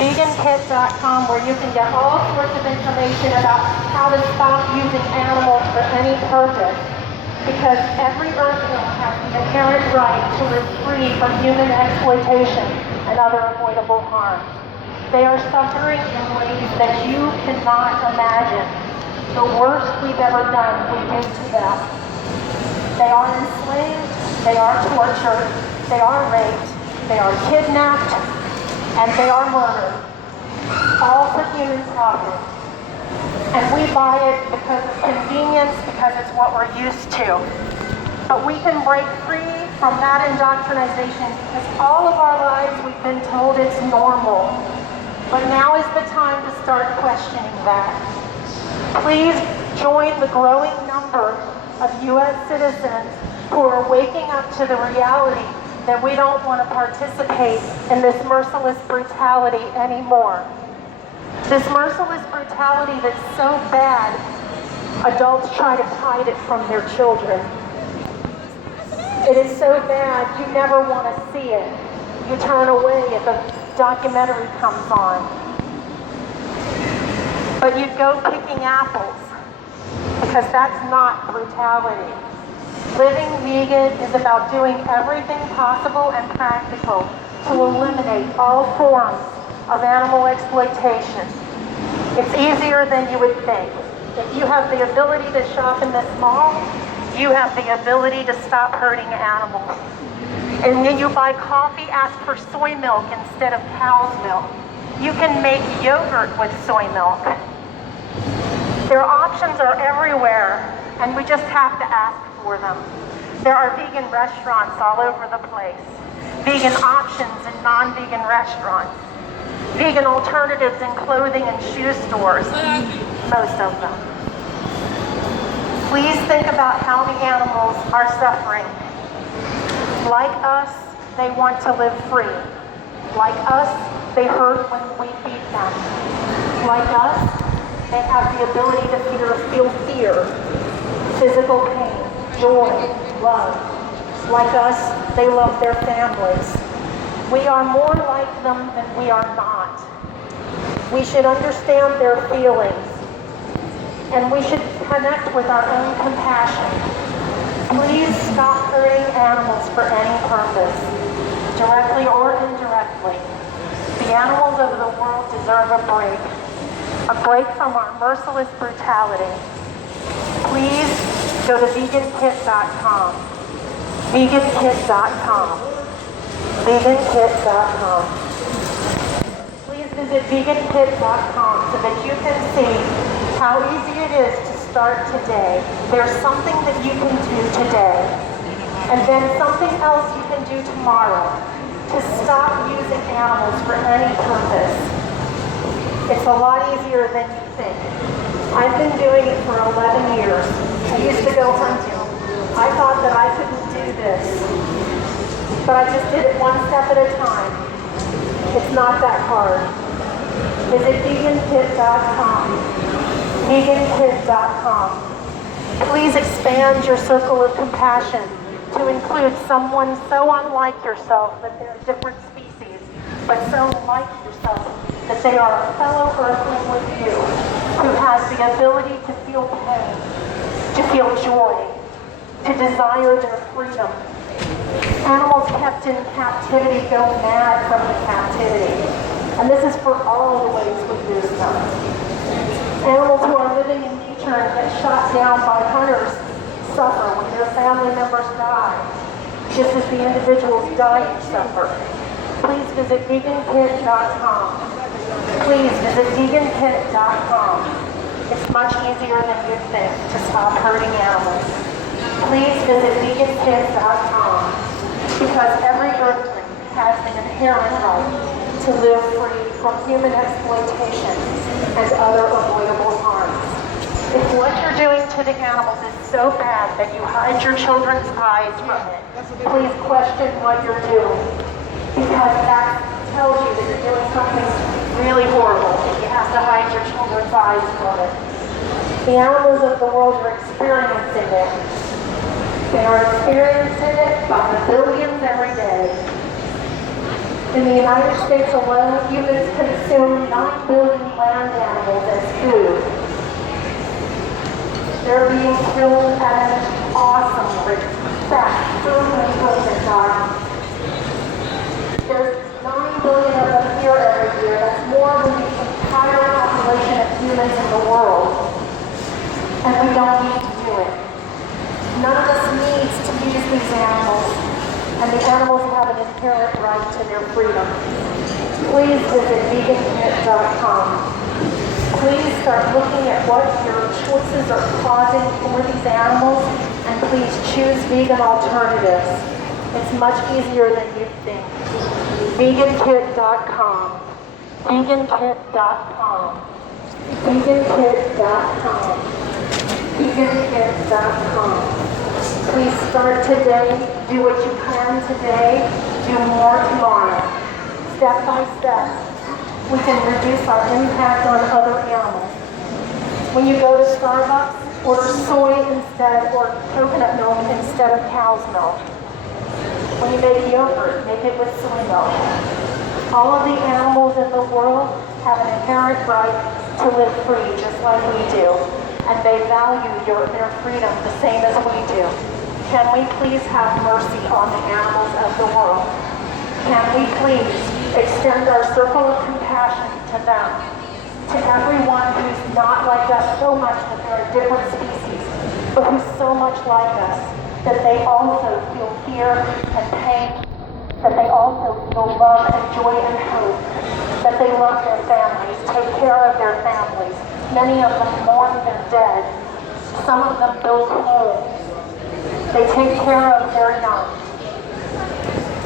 vegankit.com, where you can get all sorts of information about how to stop using animals for any purpose. Because every earthling has the inherent right to live free from human exploitation and other avoidable harms. They are suffering in ways that you cannot imagine. The worst we've ever done, we do to them. They are enslaved, they are tortured, they are raped, they are kidnapped, and they are murdered. All for human profit. And we buy it because of convenience, because it's what we're used to. But we can break free from that indoctrination because all of our lives we've been told it's normal. But now is the time to start questioning that. Please join the growing number of U.S. citizens who are waking up to the reality that we don't want to participate in this merciless brutality anymore. This merciless brutality that's so bad, adults try to hide it from their children. It is so bad, you never want to see it. You turn away if a documentary comes on. But you go picking apples, because that's not brutality. Living vegan is about doing everything possible and practical to eliminate all forms of animal exploitation. It's easier than you would think. If you have the ability to shop in this mall, you have the ability to stop hurting animals. And when you buy coffee, ask for soy milk instead of cow's milk. You can make yogurt with soy milk. Their options are everywhere, and we just have to ask for them. There are vegan restaurants all over the place. Vegan options in non-vegan restaurants. Vegan alternatives in clothing and shoe stores, most of them. Please think about how the animals are suffering. Like us, they want to live free. Like us, they hurt when we beat them. Like us, they have the ability to feel fear, physical pain, joy, love. Like us, they love their families. We are more like them than we are not. We should understand their feelings, and we should connect with our own compassion. Please stop hurting animals for any purpose, directly or indirectly. The animals of the world deserve a break from our merciless brutality. Please go to vegankit.com, vegankit.com. vegankit.com. Please visit vegankit.com so that you can see how easy it is to start today. There's something that you can do today, and then something else you can do tomorrow to stop using animals for any purpose. It's a lot easier than you think. I've been doing it for 11 years. I used to go hunting. I thought that I couldn't do this. But I just did it one step at a time. It's not that hard. Visit vegankit.com. Vegankit.com. Please expand your circle of compassion to include someone so unlike yourself that they're a different species, but so like yourself that they are a fellow earthling with you, who has the ability to feel pain, to feel joy, to desire their freedom. Animals kept in captivity go mad from the captivity. And this is for all the ways we use them. Animals who are living in nature and get shot down by hunters suffer when their family members die, just as the individuals dying suffer. Please visit vegankit.com. Please visit vegankit.com. It's much easier than you think to stop hurting animals. Please visit vegankit.com, because every earthling has an inherent right to live free from human exploitation and other avoidable harms. If what you're doing to the animals is so bad that you hide your children's eyes from it, please question what you're doing, because that tells you that you're doing something really horrible if you have to hide your children's eyes from it. The animals of the world are experiencing it. They are experiencing it by the billions every day. In the United States alone, humans consume 9 billion land animals as food. They're being killed at an awesome rate. Fast, there's 9 billion of them here every year. That's more than the entire population of humans in the world. And we don't need to do it. None of us needs to use these animals. And the animals have an inherent right to their freedom. Please visit vegankit.com. Please start looking at what your choices are causing for these animals, and please choose vegan alternatives. It's much easier than you think. Vegankit.com. Vegankit.com. Vegankit.com. Vegankit.com. Please start today. Do what you can today. Do more tomorrow. Step by step, we can reduce our impact on other animals. When you go to Starbucks, order soy instead, or coconut milk instead of cow's milk. When you make yogurt, make it with soy milk. All of the animals in the world have an inherent right to live free, just like we do. And they value their freedom the same as we do. Can we please have mercy on the animals of the world? Can we please extend our circle of compassion to them, to everyone who's not like us so much that they're a different species, but who's so much like us that they also feel fear and pain, that they also feel love and joy and hope, that they love their families, take care of their families. Many of them mourn their dead. Some of them build homes. They take care of their young.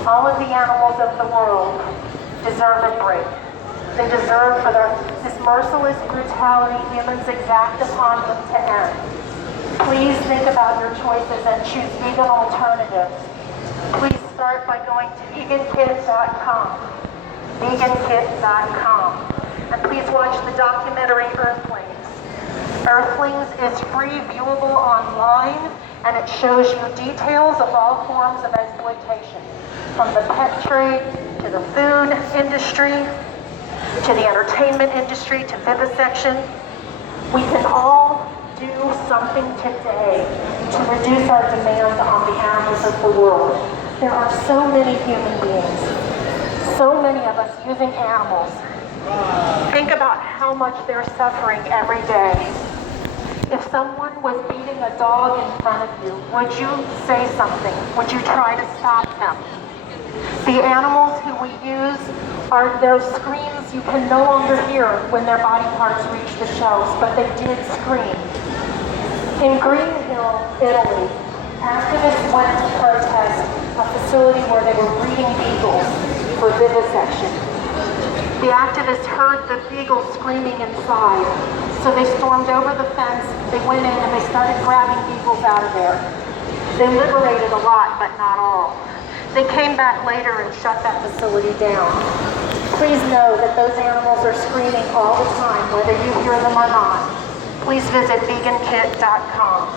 All of the animals of the world deserve a break. They deserve for this merciless brutality humans exact upon them to end. Please think about your choices and choose vegan alternatives. Please start by going to vegankit.com. Vegankit.com. And please watch the documentary Earthlings. Earthlings is free, viewable online, and it shows you details of all forms of exploitation, from the pet trade, to the food industry, to the entertainment industry, to vivisection. We can all do something today to reduce our demand on the animals of the world. There are so many human beings, so many of us using animals. Think about how much they're suffering every day. If someone was beating a dog in front of you, would you say something? Would you try to stop them? The animals who we use are their screams you can no longer hear when their body parts reach the shelves, but they did scream. In Greenhill, Italy, activists went to protest a facility where they were breeding beagles for vivisection. The activists heard the beagles screaming inside, so they stormed over the fence, they went in and they started grabbing beagles out of there. They liberated a lot, but not all. They came back later and shut that facility down. Please know that those animals are screaming all the time, whether you hear them or not. Please visit vegankit.com.